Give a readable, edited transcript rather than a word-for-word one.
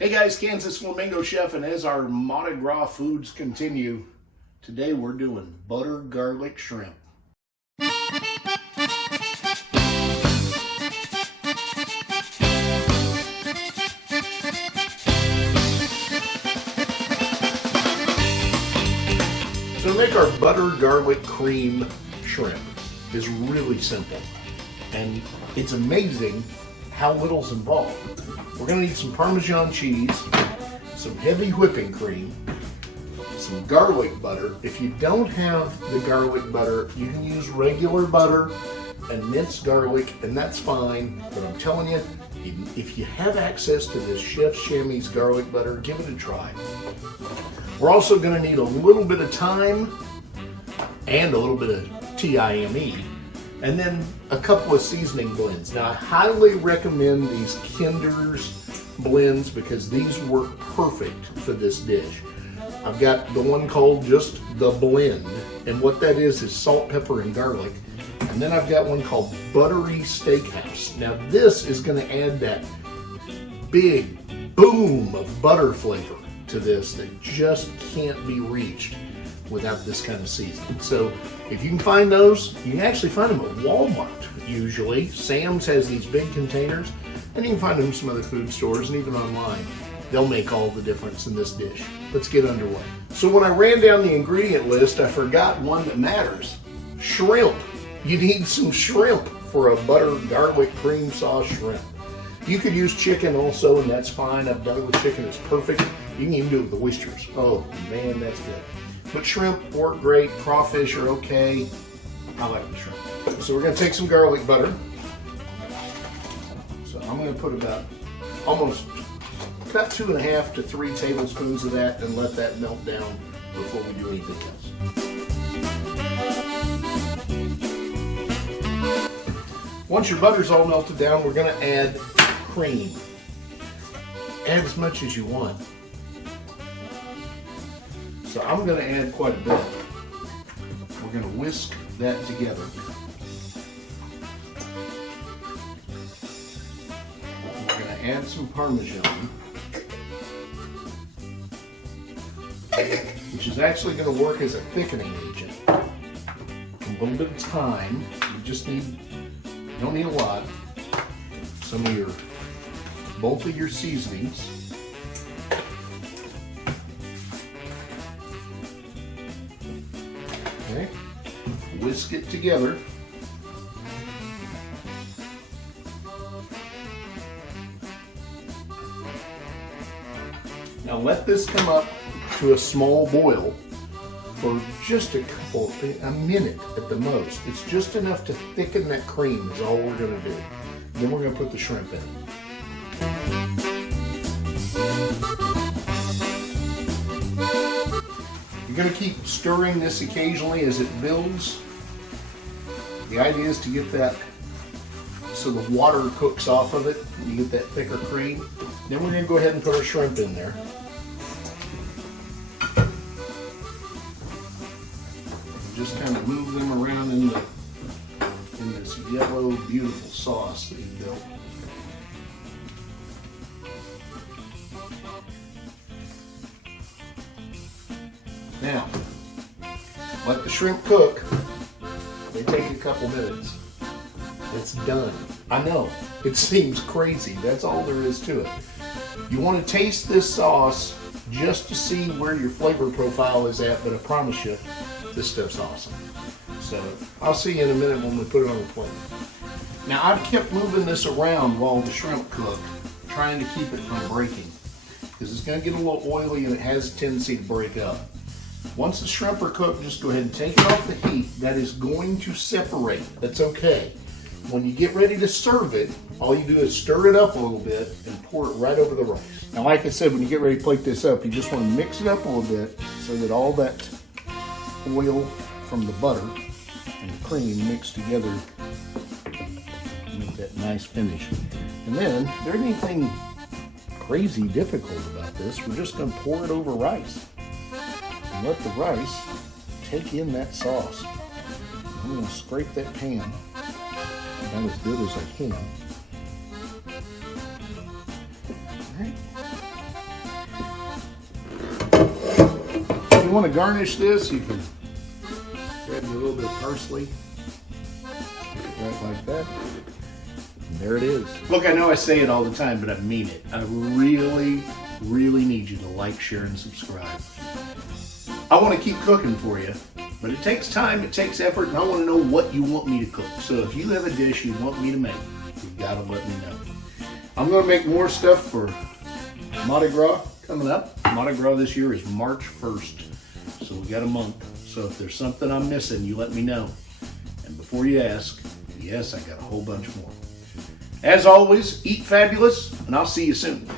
Hey guys, Kansas Flamingo Chef, and as our Mardi Gras foods continue, today we're doing butter garlic shrimp. So to make our butter garlic cream shrimp is really simple, and it's amazing how little's involved. We're going to need some Parmesan cheese, some heavy whipping cream, some garlic butter. If you don't have the garlic butter, you can use regular butter and minced garlic, and that's fine. But I'm telling you, if you have access to this Chef Chamois garlic butter, give it a try. We're also going to need a little bit of thyme and a little bit of TIME, and then a couple of seasoning blends. Now I highly recommend these Kinder's blends because these work perfect for this dish. I've got the one called just the blend, and what that is salt, pepper, and garlic. And then I've got one called Buttery Steakhouse. Now this is going to add that big boom of butter flavor to this that just can't be reached without this kind of seasoning. So if you can find those, you can actually find them at Walmart usually. Sam's has these big containers, and you can find them in some other food stores and even online. They'll make all the difference in this dish. Let's get underway. So when I ran down the ingredient list, I forgot one that matters: shrimp. You need some shrimp for a butter garlic cream sauce shrimp. You could use chicken also, and that's fine. I've done it with chicken, it's perfect. You can even do it with oysters. Oh man, that's good. But shrimp work great, crawfish are okay. I like the shrimp. So we're gonna take some garlic butter. So I'm gonna put about 2.5 to 3 tablespoons of that and let that melt down before we do anything else. Once your butter's all melted down, we're gonna add cream. Add as much as you want. So I'm going to add quite a bit. We're going to whisk that together. We're going to add some Parmesan, which is actually going to work as a thickening agent. A little bit of thyme. You don't need a lot. Both of your seasonings. Okay. Whisk it together. Now let this come up to a small boil for just a minute at the most. It's just enough to thicken that cream is all we're going to do. Then we're going to put the shrimp in. You're going to keep stirring this occasionally as it builds. The idea is to get that so the water cooks off of it and you get that thicker cream. Then we're going to go ahead and put our shrimp in there. Just kind of move them around in this yellow, beautiful sauce that you built. Now, let the shrimp cook. They take a couple minutes. It's done. I know, it seems crazy. That's all there is to it. You want to taste this sauce just to see where your flavor profile is at, but I promise you, this stuff's awesome. So, I'll see you in a minute when we put it on the plate. Now, I've kept moving this around while the shrimp cooked, trying to keep it from breaking, because it's going to get a little oily and it has a tendency to break up. Once the shrimp are cooked, just go ahead and take it off the heat. That is going to separate. That's okay. When you get ready to serve it, all you do is stir it up a little bit and pour it right over the rice. Now, like I said, when you get ready to plate this up, you just want to mix it up a little bit so that all that oil from the butter and the cream mix together to make that nice finish. And then, if there isn't anything crazy difficult about this, we're just going to pour it over rice. And let the rice take in that sauce. I'm going to scrape that pan about as good as I can. All right. you want to garnish this, you can grab a little bit of parsley, right like that. And there it is. Look, I know I say it all the time, but I mean it. I really, really need you to like, share, and subscribe. I want to keep cooking for you, but it takes time, it takes effort, and I want to know what you want me to cook. So if you have a dish you want me to make, you've got to let me know. I'm going to make more stuff for Mardi Gras coming up. Mardi Gras this year is March 1st, so we got a month. So if there's something I'm missing, you let me know. And before you ask, yes, I got a whole bunch more. As always, eat fabulous, and I'll see you soon.